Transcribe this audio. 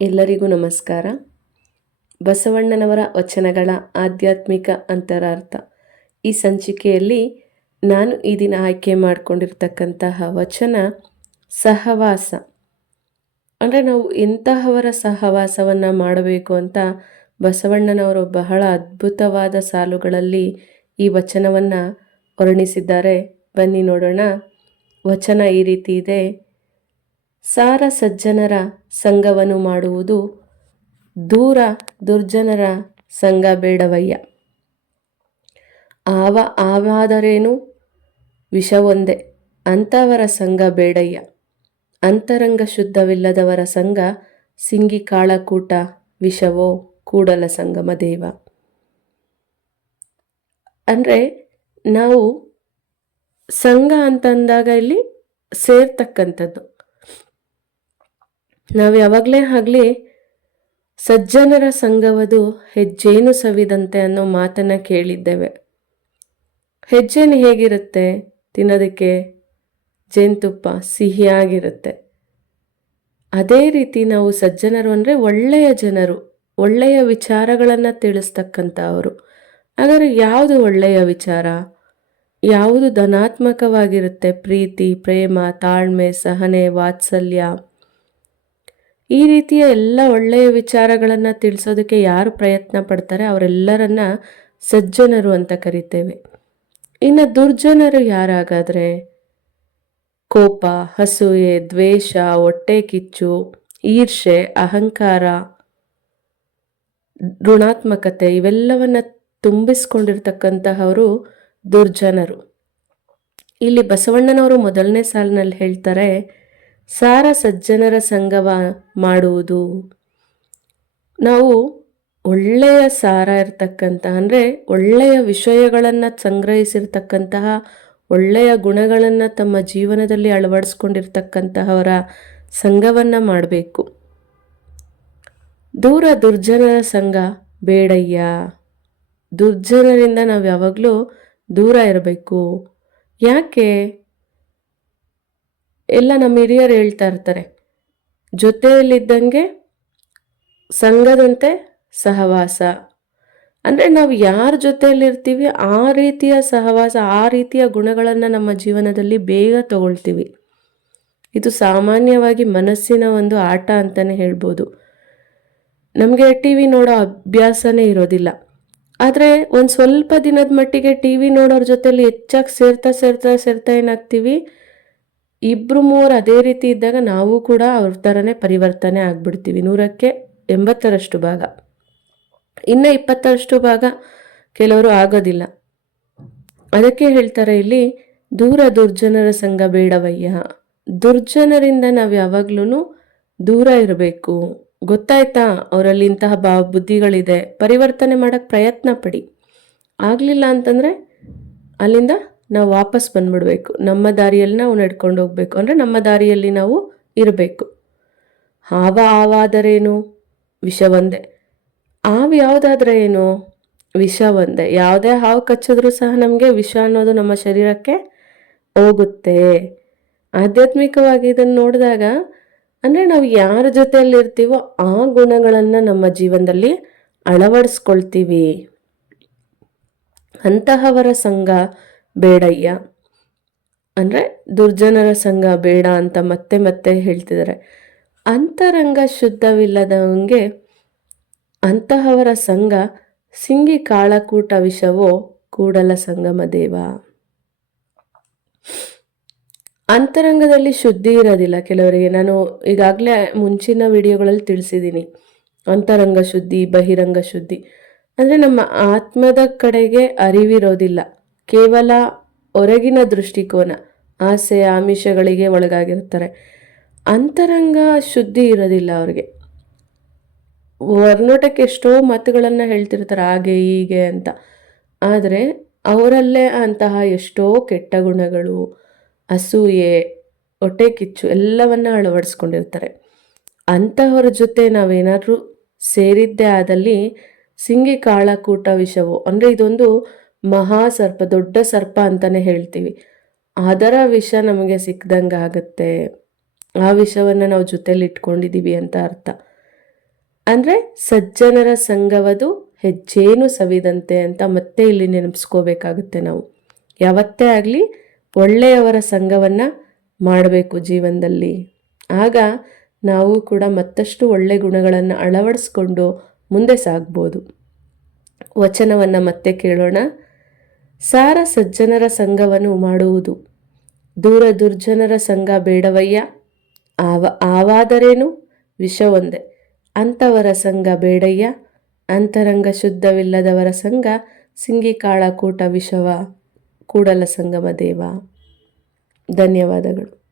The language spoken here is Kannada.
ಎಲ್ಲರಿಗೂ ನಮಸ್ಕಾರ. ಬಸವಣ್ಣನವರ ವಚನಗಳ ಆಧ್ಯಾತ್ಮಿಕ ಅಂತರಾರ್ಥ. ಈ ಸಂಚಿಕೆಯಲ್ಲಿ ನಾನು ಈ ದಿನ ಆಯ್ಕೆ ಮಾಡಿಕೊಂಡಿರ್ತಕ್ಕಂತಹ ವಚನ ಸಹವಾಸ. ಅಂದರೆ ನಾವು ಎಂತಹವರ ಸಹವಾಸವನ್ನು ಮಾಡಬೇಕು ಅಂತ ಬಸವಣ್ಣನವರು ಬಹಳ ಅದ್ಭುತವಾದ ಸಾಲುಗಳಲ್ಲಿ ಈ ವಚನವನ್ನು ವರ್ಣಿಸಿದ್ದಾರೆ. ಬನ್ನಿ ನೋಡೋಣ. ವಚನ ಈ ರೀತಿ ಇದೆ. ಸಾರ ಸಜ್ಜನರ ಸಂಘವನ್ನು ಮಾಡುವುದು ದೂರ ದುರ್ಜನರ ಸಂಘ ಬೇಡವಯ್ಯ. ಆವ ಆವಾದರೇನು? ವಿಷವೊಂದೇ. ಅಂಥವರ ಸಂಘ ಬೇಡಯ್ಯ. ಅಂತರಂಗ ಶುದ್ಧವಿಲ್ಲದವರ ಸಂಘ ಸಿಂಗಿ ಕಾಳಕೂಟ ವಿಷವೋ ಕೂಡಲ ಸಂಗಮ ದೇವ. ಅಂದರೆ ನಾವು ಸಂಘ ಅಂತಂದಾಗ ಇಲ್ಲಿ ಸೇರ್ತಕ್ಕಂಥದ್ದು. ನಾವು ಯಾವಾಗಲೇ ಆಗಲಿ ಸಜ್ಜನರ ಸಂಘವದು ಹೆಜ್ಜೇನು ಸವಿದಂತೆ ಅನ್ನೋ ಮಾತನ್ನು ಕೇಳಿದ್ದೇವೆ. ಹೆಜ್ಜೇನು ಹೇಗಿರುತ್ತೆ? ತಿನ್ನೋದಕ್ಕೆ ಜೇನುತುಪ್ಪ ಸಿಹಿಯಾಗಿರುತ್ತೆ. ಅದೇ ರೀತಿ ನಾವು ಸಜ್ಜನರು ಅಂದರೆ ಒಳ್ಳೆಯ ಜನರು, ಒಳ್ಳೆಯ ವಿಚಾರಗಳನ್ನು ತಿಳಿಸ್ತಕ್ಕಂಥವರು. ಹಾಗಾದರೆ ಯಾವುದು ಒಳ್ಳೆಯ ವಿಚಾರ? ಯಾವುದು ಧನಾತ್ಮಕವಾಗಿರುತ್ತೆ? ಪ್ರೀತಿ, ಪ್ರೇಮ, ತಾಳ್ಮೆ, ಸಹನೆ, ವಾತ್ಸಲ್ಯ. ಈ ರೀತಿಯ ಎಲ್ಲ ಒಳ್ಳೆಯ ವಿಚಾರಗಳನ್ನು ತಿಳಿಸೋದಕ್ಕೆ ಯಾರು ಪ್ರಯತ್ನ ಪಡ್ತಾರೆ ಅವರೆಲ್ಲರನ್ನ ಸಜ್ಜನರು ಅಂತ ಕರಿತೇವೆ. ಇನ್ನು ದುರ್ಜನರು ಯಾರಾಗಾದರೆ? ಕೋಪ ಹಸುವೆ ದ್ವೇಷ, ಹೊಟ್ಟೆ ಕಿಚ್ಚು ಈರ್ಷೆ ಅಹಂಕಾರ, ಋಣಾತ್ಮಕತೆ ಇವೆಲ್ಲವನ್ನು ತುಂಬಿಸ್ಕೊಂಡಿರ್ತಕ್ಕಂತಹವರು ದುರ್ಜನರು. ಇಲ್ಲಿ ಬಸವಣ್ಣನವರು ಮೊದಲನೇ ಸಾಲಿನಲ್ಲಿ ಹೇಳ್ತಾರೆ ಸಾರ ಸಜ್ಜನರ ಸಂಗವ ಮಾಡುವುದು. ನಾವು ಒಳ್ಳೆಯ ಸಾರ ಇರ್ತಕ್ಕಂತಹ ಅಂದರೆ ಒಳ್ಳೆಯ ವಿಷಯಗಳನ್ನು ಸಂಗ್ರಹಿಸಿರ್ತಕ್ಕಂತಹ, ಒಳ್ಳೆಯ ಗುಣಗಳನ್ನು ತಮ್ಮ ಜೀವನದಲ್ಲಿ ಅಳವಡಿಸ್ಕೊಂಡಿರ್ತಕ್ಕಂತಹವರ ಸಂಘವನ್ನು ಮಾಡಬೇಕು. ದೂರ ದುರ್ಜನರ ಸಂಘ ಬೇಡಯ್ಯ. ದುರ್ಜನರಿಂದ ನಾವು ಯಾವಾಗಲೂ ದೂರ ಇರಬೇಕು. ಯಾಕೆ? ಎಲ್ಲ ನಮ್ಮ ಹಿರಿಯರು ಹೇಳ್ತಾ ಇರ್ತಾರೆ, ಜೊತೆಯಲ್ಲಿದ್ದಂಗೆ ಸಂಘದಂತೆ ಸಹವಾಸ. ಅಂದರೆ ನಾವು ಯಾರ ಜೊತೆಯಲ್ಲಿರ್ತೀವಿ, ಆ ರೀತಿಯ ಸಹವಾಸ, ಆ ರೀತಿಯ ಗುಣಗಳನ್ನು ನಮ್ಮ ಜೀವನದಲ್ಲಿ ಬೇಗ ತಗೊಳ್ತೀವಿ. ಇದು ಸಾಮಾನ್ಯವಾಗಿ ಮನಸ್ಸಿನ ಒಂದು ಆಟ ಅಂತಲೇ ಹೇಳ್ಬೋದು. ನಮಗೆ ಟಿ ವಿ ನೋಡೋ ಅಭ್ಯಾಸನೇ ಇರೋದಿಲ್ಲ. ಆದರೆ ಒಂದು ಸ್ವಲ್ಪ ದಿನದ ಮಟ್ಟಿಗೆ ಟಿ ವಿ ನೋಡೋರ ಜೊತೆಲಿ ಹೆಚ್ಚಾಗಿ ಸೇರ್ತಾ ಸೇರ್ತಾ ಸೇರ್ತಾ ಏನಾಗ್ತೀವಿ ಇಬ್ಬರು ಮೂವರು ಅದೇ ರೀತಿ ಇದ್ದಾಗ ನಾವು ಕೂಡ ಅವ್ರ ಥರನೇ ಪರಿವರ್ತನೆ ಆಗ್ಬಿಡ್ತೀವಿ. ನೂರಕ್ಕೆ ಎಂಬತ್ತರಷ್ಟು ಭಾಗ. ಇನ್ನು ಇಪ್ಪತ್ತರಷ್ಟು ಭಾಗ ಕೆಲವರು ಆಗೋದಿಲ್ಲ. ಅದಕ್ಕೆ ಹೇಳ್ತಾರೆ ಇಲ್ಲಿ, ದೂರ ದುರ್ಜನರ ಸಂಘ ಬೇಡವಯ್ಯ. ದುರ್ಜನರಿಂದ ನಾವು ಯಾವಾಗ್ಲೂ ದೂರ ಇರಬೇಕು. ಗೊತ್ತಾಯ್ತಾ, ಅವರಲ್ಲಿ ಇಂತಹ ಭಾವ ಬುದ್ಧಿಗಳಿದೆ. ಪರಿವರ್ತನೆ ಮಾಡೋಕ್ಕೆ ಪ್ರಯತ್ನ ಪಡಿ. ಆಗಲಿಲ್ಲ ಅಂತಂದರೆ ಅಲ್ಲಿಂದ ನಾವು ವಾಪಸ್ ಬಂದ್ಬಿಡ್ಬೇಕು. ನಮ್ಮ ದಾರಿಯಲ್ಲಿ ನಾವು ನಡ್ಕೊಂಡು ಹೋಗ್ಬೇಕು. ಅಂದರೆ ನಮ್ಮ ದಾರಿಯಲ್ಲಿ ನಾವು ಇರಬೇಕು. ಹಾವ ಆವಾದರೇನು ವಿಷ ಒಂದೇ. ಹಾವು ಯಾವುದಾದ್ರೆ ಏನು? ವಿಷ ಒಂದೇ. ಯಾವುದೇ ಹಾವು ಕಚ್ಚಿದ್ರೂ ಸಹ ನಮಗೆ ವಿಷ ಅನ್ನೋದು ನಮ್ಮ ಶರೀರಕ್ಕೆ ಹೋಗುತ್ತೆ. ಆಧ್ಯಾತ್ಮಿಕವಾಗಿ ಇದನ್ನು ನೋಡಿದಾಗ, ಅಂದರೆ ನಾವು ಯಾರ ಜೊತೆಯಲ್ಲಿ ಇರ್ತೀವೋ ಆ ಗುಣಗಳನ್ನು ನಮ್ಮ ಜೀವನದಲ್ಲಿ ಅಳವಡಿಸ್ಕೊಳ್ತೀವಿ. ಅಂತಹವರ ಸಂಘ ಬೇಡಯ್ಯ. ಅಂದರೆ ದುರ್ಜನರ ಸಂಘ ಬೇಡ ಅಂತ ಮತ್ತೆ ಮತ್ತೆ ಹೇಳ್ತಿದ್ದಾರೆ ಅಂತರಂಗ ಶುದ್ಧವಿಲ್ಲದವಂಗೆ ಅಂತಹವರ ಸಂಘ ಸಿಂಗಿ ಕಾಳಕೂಟ ವಿಷವೋ ಕೂಡಲ ಸಂಗಮ ದೇವ. ಅಂತರಂಗದಲ್ಲಿ ಶುದ್ಧಿ ಇರೋದಿಲ್ಲ ಕೆಲವರಿಗೆ. ನಾನು ಈಗಾಗಲೇ ಮುಂಚಿನ ವಿಡಿಯೋಗಳಲ್ಲಿ ತಿಳಿಸಿದ್ದೀನಿ. ಅಂತರಂಗ ಶುದ್ಧಿ, ಬಹಿರಂಗ ಶುದ್ಧಿ. ಅಂದರೆ ನಮ್ಮ ಆತ್ಮದ ಕಡೆಗೆ ಅರಿವಿರೋದಿಲ್ಲ. ಕೇವಲ ಹೊರಗಿನ ದೃಷ್ಟಿಕೋನ, ಆಸೆ, ಆಮಿಷಗಳಿಗೆ ಒಳಗಾಗಿರ್ತಾರೆ ಅಂತರಂಗ ಶುದ್ಧಿ ಇರೋದಿಲ್ಲ ಅವ್ರಿಗೆ. ಹೊರ್ನೋಟಕ್ಕೆ ಎಷ್ಟೋ ಮಾತುಗಳನ್ನು ಹೇಳ್ತಿರ್ತಾರೆ, ಹಾಗೆ, ಹೀಗೆ ಅಂತ. ಆದರೆ ಅವರಲ್ಲೇ ಅಂತಹ ಎಷ್ಟೋ ಕೆಟ್ಟ ಗುಣಗಳು, ಅಸೂಯೆ, ಹೊಟ್ಟೆ ಕಿಚ್ಚು ಎಲ್ಲವನ್ನು ಅಳವಡಿಸ್ಕೊಂಡಿರ್ತಾರೆ. ಅಂತಹವ್ರ ಜೊತೆ ನಾವೇನಾದರೂ ಸೇರಿದ್ದೇ ಆದಲ್ಲಿ ಸಿಂಗಿ ಕಾಳಕೂಟ ವಿಷವು, ಅಂದರೆ ಇದೊಂದು ಮಹಾ ಸರ್ಪ ದೊಡ್ಡ ಸರ್ಪ ಅಂತಲೇ ಹೇಳ್ತೀವಿ. ಅದರ ವಿಷ ನಮಗೆ ಸಿಕ್ದಂಗೆ ಆಗುತ್ತೆ. ಆ ವಿಷವನ್ನು ನಾವು ಜೊತೆಲಿ ಇಟ್ಕೊಂಡಿದ್ದೀವಿ ಅಂತ ಅರ್ಥ. ಅಂದರೆ ಸಜ್ಜನರ ಸಂಘವದು ಹೆಜ್ಜೇನು ಸವಿದಂತೆ ಅಂತ ಮತ್ತೆ ಇಲ್ಲಿ ನೆನಪಿಸ್ಕೋಬೇಕಾಗುತ್ತೆ ನಾವು. ಯಾವತ್ತೇ ಆಗಲಿ ಒಳ್ಳೆಯವರ ಸಂಘವನ್ನು ಮಾಡಬೇಕು ಜೀವನದಲ್ಲಿ. ಆಗ ನಾವು ಕೂಡ ಮತ್ತಷ್ಟು ಒಳ್ಳೆ ಗುಣಗಳನ್ನು ಅಳವಡಿಸ್ಕೊಂಡು ಮುಂದೆ ಸಾಗ್ಬೋದು. ವಚನವನ್ನು ಮತ್ತೆ ಕೇಳೋಣ. ಸಾರ ಸಜ್ಜನರ ಸಂಘವನ್ನು ಮಾಡುವುದು. ದೂರ ದುರ್ಜನರ ಸಂಘ ಬೇಡವಯ್ಯ. ಆವ, ಆವಾದರೇನು? ವಿಷವೊಂದೇ. ಅಂಥವರ ಸಂಘ ಬೇಡಯ್ಯ. ಅಂತರಂಗ ಶುದ್ಧವಿಲ್ಲದವರ ಸಂಘ ಸಿಂಗಿಕಾಳ ಕೂಟ ವಿಷವ ಕೂಡಲ ಸಂಗಮ ದೇವ. ಧನ್ಯವಾದಗಳು.